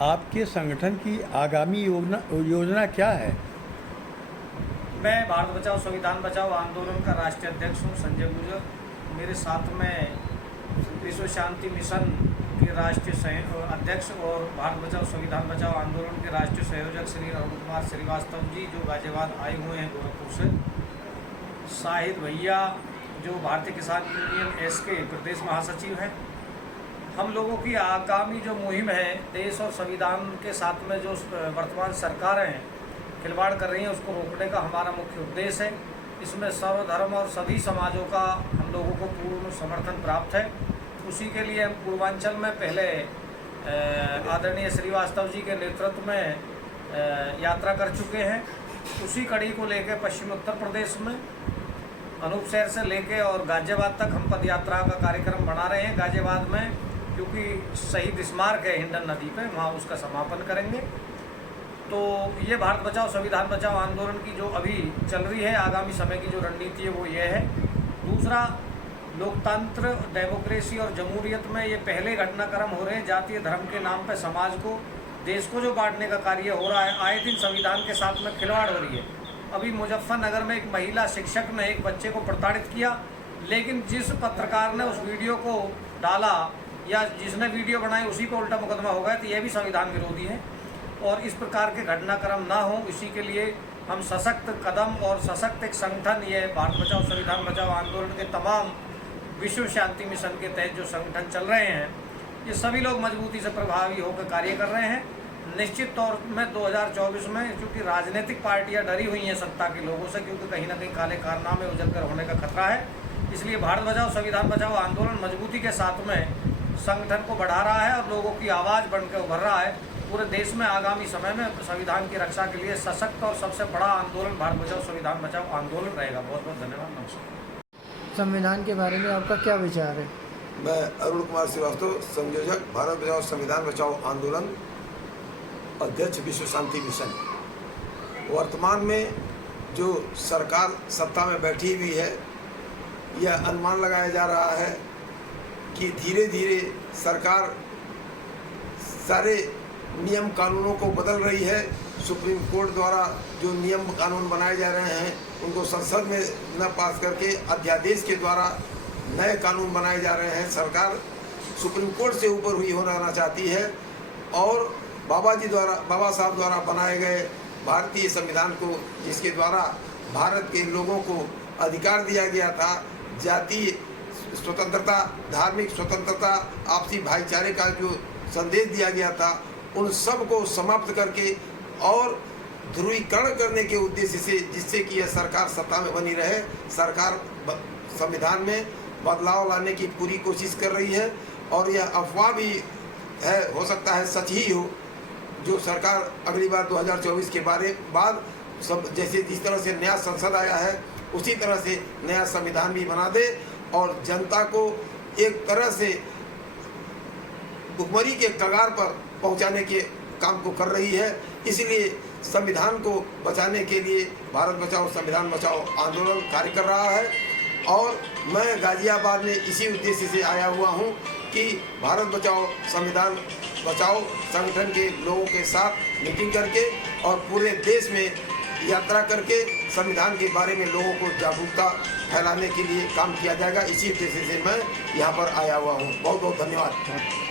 आपके संगठन की आगामी योजना क्या है? मैं भारत बचाओ संविधान बचाओ आंदोलन का राष्ट्रीय अध्यक्ष हूँ, संजय गुर्जर। मेरे साथ में विश्व शांति मिशन के राष्ट्रीय अध्यक्ष और भारत बचाओ संविधान बचाओ आंदोलन के राष्ट्रीय संयोजक श्री अरुण कुमार श्रीवास्तव जी, जो गाजियाबाद आए हुए हैं गोरखपुर से। शाहिद भैया, जो भारतीय किसान यूनियन एस के प्रदेश महासचिव हैं। हम लोगों की आगामी जो मुहिम है, देश और संविधान के साथ में जो वर्तमान सरकारें खिलवाड़ कर रही हैं, उसको रोकने का हमारा मुख्य उद्देश्य है। इसमें सर्वधर्म और सभी समाजों का हम लोगों को पूर्ण समर्थन प्राप्त है। उसी के लिए हम पूर्वांचल में पहले आदरणीय श्रीवास्तव जी के नेतृत्व में यात्रा कर चुके हैं। उसी कड़ी को लेकर पश्चिम उत्तर प्रदेश में अनूपशहर से लेके और गाजियाबाद तक हम पद यात्रा का कार्यक्रम बना रहे हैं। गाजियाबाद में क्योंकि शहीद स्मारक है हिंडन नदी पे, वहाँ उसका समापन करेंगे। तो ये भारत बचाओ संविधान बचाओ आंदोलन की जो अभी चल रही है, आगामी समय की जो रणनीति है वो ये है। दूसरा, लोकतंत्र, डेमोक्रेसी और जमहूरियत में ये पहले घटनाक्रम हो रहे हैं। जातीय धर्म के नाम पे समाज को, देश को जो बांटने का कार्य हो रहा है, आए दिन संविधान के साथ में खिलवाड़ हो रही है। अभी मुजफ्फरनगर में एक महिला शिक्षक ने एक बच्चे को प्रताड़ित किया, लेकिन जिस पत्रकार ने उस वीडियो को डाला या जिसने वीडियो बनाई उसी पर उल्टा मुकदमा हो गया। तो यह भी संविधान विरोधी है और इस प्रकार के घटनाक्रम ना हो, इसी के लिए हम सशक्त कदम और सशक्त एक संगठन, ये भारत बचाओ संविधान बचाओ आंदोलन के तमाम विश्व शांति मिशन के तहत जो संगठन चल रहे हैं, ये सभी लोग मजबूती से प्रभावी होकर कार्य कर रहे हैं। निश्चित तौर में 2024 में चूँकि राजनीतिक पार्टियां डरी हुई हैं सत्ता के लोगों से, क्योंकि कहीं ना कहीं काले कारनामे उजलकर होने का खतरा है, इसलिए भारत बचाओ संविधान बचाओ आंदोलन मजबूती के साथ में संगठन को बढ़ा रहा है और लोगों की आवाज़ बनकर उभर रहा है। पूरे देश में आगामी समय में संविधान की रक्षा के लिए सशक्त और सबसे बड़ा आंदोलन भारत बचाओ संविधान बचाओ आंदोलन रहेगा। बहुत बहुत धन्यवाद, नमस्कार। संविधान के बारे में आपका क्या विचार है? मैं अरुण कुमार श्रीवास्तव, संयोजक भारत बचाओ संविधान बचाओ आंदोलन, अध्यक्ष विश्व शांति मिशन। वर्तमान में जो सरकार सत्ता में बैठी हुई है, यह अनुमान लगाया जा रहा है कि धीरे धीरे सरकार सारे नियम कानूनों को बदल रही है। सुप्रीम कोर्ट द्वारा जो नियम कानून बनाए जा रहे हैं, उनको संसद में न पास करके अध्यादेश के द्वारा नए कानून बनाए जा रहे हैं। सरकार सुप्रीम कोर्ट से ऊपर हुई होना चाहती है और बाबा साहब द्वारा बनाए गए भारतीय संविधान को, जिसके द्वारा भारत के लोगों को अधिकार दिया गया था, जातीय स्वतंत्रता, धार्मिक स्वतंत्रता, आपसी भाईचारे का जो संदेश दिया गया था, उन सब को समाप्त करके और ध्रुवीकरण करने के उद्देश्य से, जिससे कि यह सरकार सत्ता में बनी रहे, सरकार संविधान में बदलाव लाने की पूरी कोशिश कर रही है। और यह अफवाह भी है, हो सकता है सच ही हो, जो सरकार अगली बार 2024 के बाद सब जैसे जिस तरह से नया संसद आया है, उसी तरह से नया संविधान भी बना दे और जनता को एक तरह से भुखमरी के कगार पर पहुंचाने के काम को कर रही है। इसलिए संविधान को बचाने के लिए भारत बचाओ संविधान बचाओ आंदोलन कार्य कर रहा है और मैं गाजियाबाद में इसी उद्देश्य से आया हुआ हूं कि भारत बचाओ संविधान बचाओ संगठन के लोगों के साथ मीटिंग करके और पूरे देश में यात्रा करके संविधान के बारे में लोगों को जागरूकता फैलाने के लिए काम किया जाएगा। इसी उद्देश्य से मैं यहाँ पर आया हुआ हूँ। बहुत बहुत धन्यवाद।